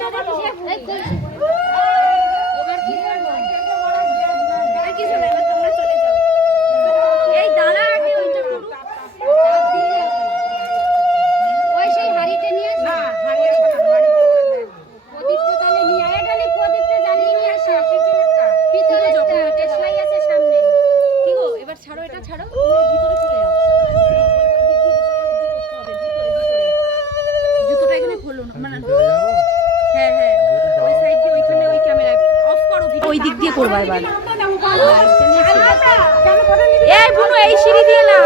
大家好，来。করবা এবার। এই বুনু এই সিঁড়ি দিয়ে না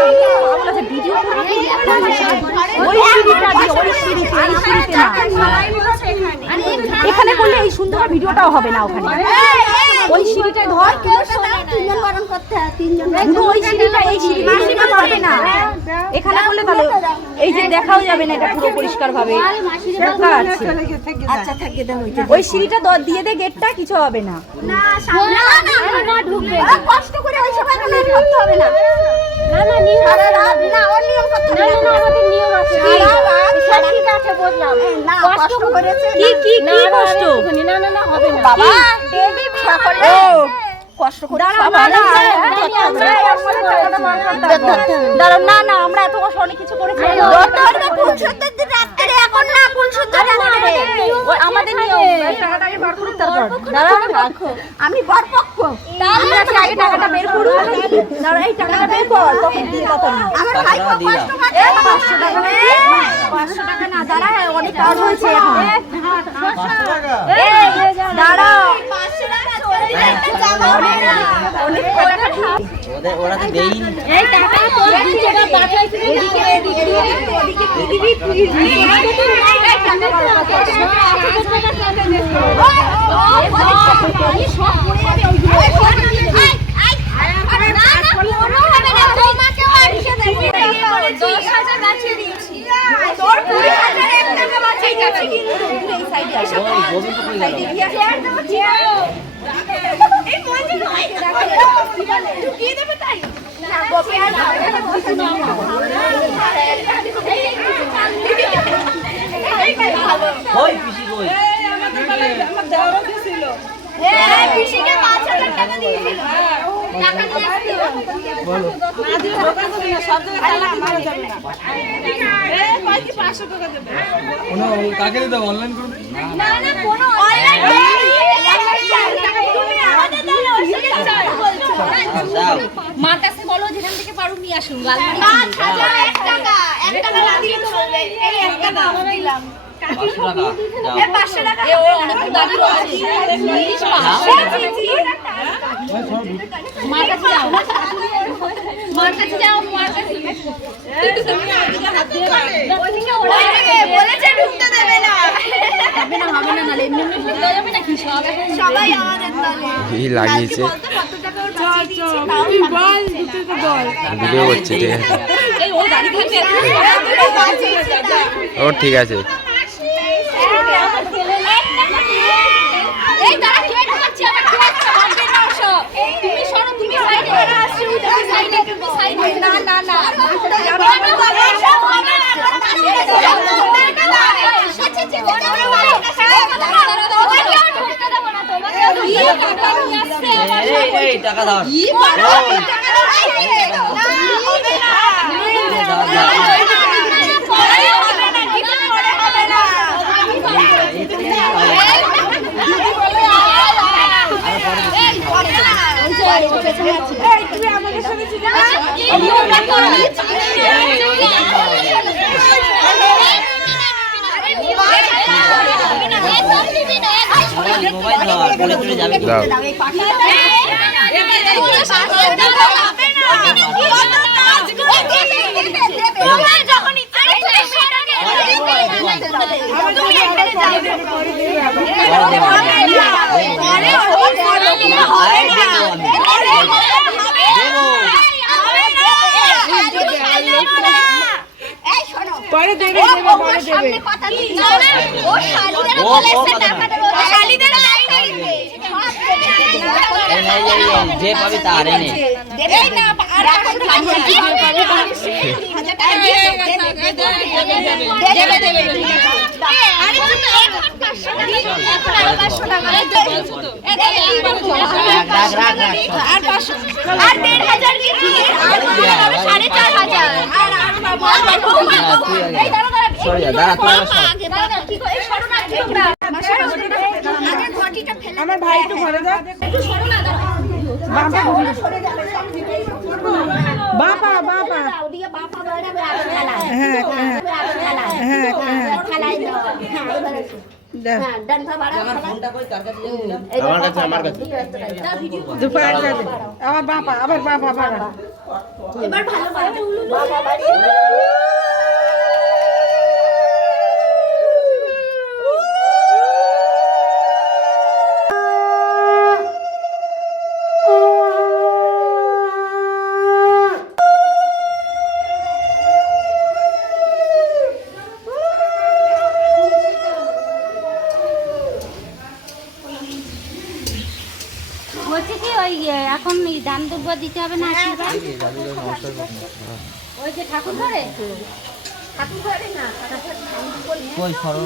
ভিডিও ওই সিঁড়িটা দিয়ে ওই সিঁড়িতে এই সিঁড়িতে না এখানে করলে এই সুন্দর ভিডিওটাও হবে না ওখানে। ওই সিঁড়িটায় ধর তিনজন বারণ করতে হয় তিনজন ওই সিঁড়িটা এই সিঁড়িটা মাসিমা পারবে না। এখানে করলে তাহলে এই যে দেখাও যাবে না এটা পুরো পরিষ্কার ভাবে আছে। আচ্ছা থাকে দাও ওই সিঁড়িটা দর দিয়ে দে গেটটা কিছু হবে না। না সামনে না ঢুকবে। কষ্ট করে ওই সময় করতে হবে না। না না নিয়ম সারা রাত না ওর নিয়ম করতে হবে না আমাদের নিয়ম আছে। সারা ঠিক আছে বললাম না কষ্ট করেছে কি কি কি কষ্ট? না না না হবে না। বাবা ডেলি সকলে ও কষ্ট করে দাঁড়াও, না, না, আমরা এত বছর অনেক কিছু করেছি। এখন না ফুলসজ্জার রাত্রে ওই আমাদের নিয়ম এই টাকাটা আগে বার করুন তারপর রাখো আমি বরপক্ষ আমরা আগে টাকাটা বের করুন দাঁড়াও এই টাকাটা বের কর তখন দিয়ে দাও আমার ভাই কষ্ট করে এই টাকা না পাঁচশো টাকা না দাঁড়া অনেক কাজ হয়েছে এখন এই, দাঁড়াও পাঁচশো টাকা চলে যাবে জামা অনেক টাকা ওরা তো দেই এই টাকা তো দুই টাকা এদিকে এদিকে ওদিকে দিবি তুই কই গেল ওই পিসি কই পিসিকে পাঁচ হাজার টাকা দিয়েছিল। কাকে দিতে অনলাইন করুন না না কোনো মার কাছে বলো যেখান থেকে পারো নিয়ে আসুন পাঁচশো টাকা মার কাছে বলেছে ঢুকতে দেবে না হবে না হবে না নালে এমনি এমনি যাবে নাকি সব এখন সবাই আমাদের দলে কি লাগিয়েছে? ভিডিও করছে ঠিক আছে। ও ঠিক আছে এই দাঁড়া কে ঢুকাচ্ছে আমার কে আছে ভাববে না সব তুমি সরো তুমি সাইডে এরা আসছে তুমি সাইডে তুমি সাইডে না না না টাকা দাও মোবাইল ধর বলে চলে যাবে দাও পরে দেবে দেবে পরে দেবে কথা দিচ্ছে ও শালিদের ও, ও বলেছে কথা টাকা না। দেবে ও শালিদের লাইন দিবে এই নাই এই এই, যে পাবি তার এনে আর দেড় হাজার সাড়ে চার হাজার আর দাঁড়া দাঁড়া আমার ভাই একটু ঘরে যা বেড়াবে আর হ্যাঁ, হ্যাঁ। হ্যাঁ, হ্যাঁ আবার বাপা আবার বাপা বাবা এবার ভালো বলছি কি ওই এখন এই দান দুর্বা দিতে হবে না আশীর্বাদ ওই যে ঠাকুর ঘরে ঠাকুর ঘরে না কই সরল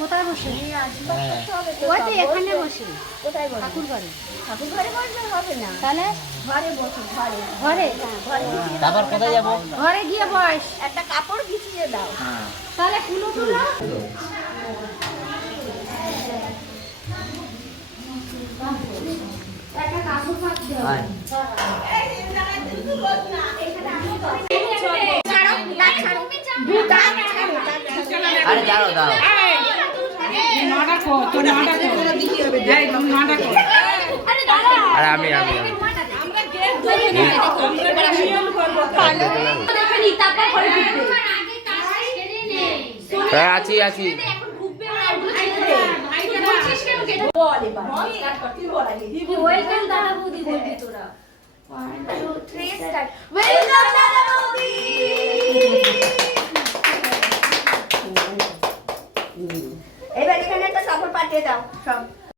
কোথায় বসে? হ্যাঁ। ওই তো এখানে বসে। কোথায় বসে? ঠাকুর ঘরে ঠাকুর ঘরে বসলে হবে না। তাহলে? ঘরে বসো ঘরে। ঘরে? ঘরে তারপর কোথায় যাব? ঘরে গিয়ে বস। একটা কাপড় বিছিয়ে দাও। হ্যাঁ। তাহলে কুলো তুলো। আরে দাঁড়াও দাঁড়াও আরে দাঁড়া আমি আমি আমি। দেখেনি আছি আছি বল এবার। বল আগে। ওয়েলকাম দাদা বৌদি বলবি তোরা। One, two, three, start. Welcome, দাদা বৌদি। এবার এখানে একটা কাপড় পাঠিয়ে দাও সব।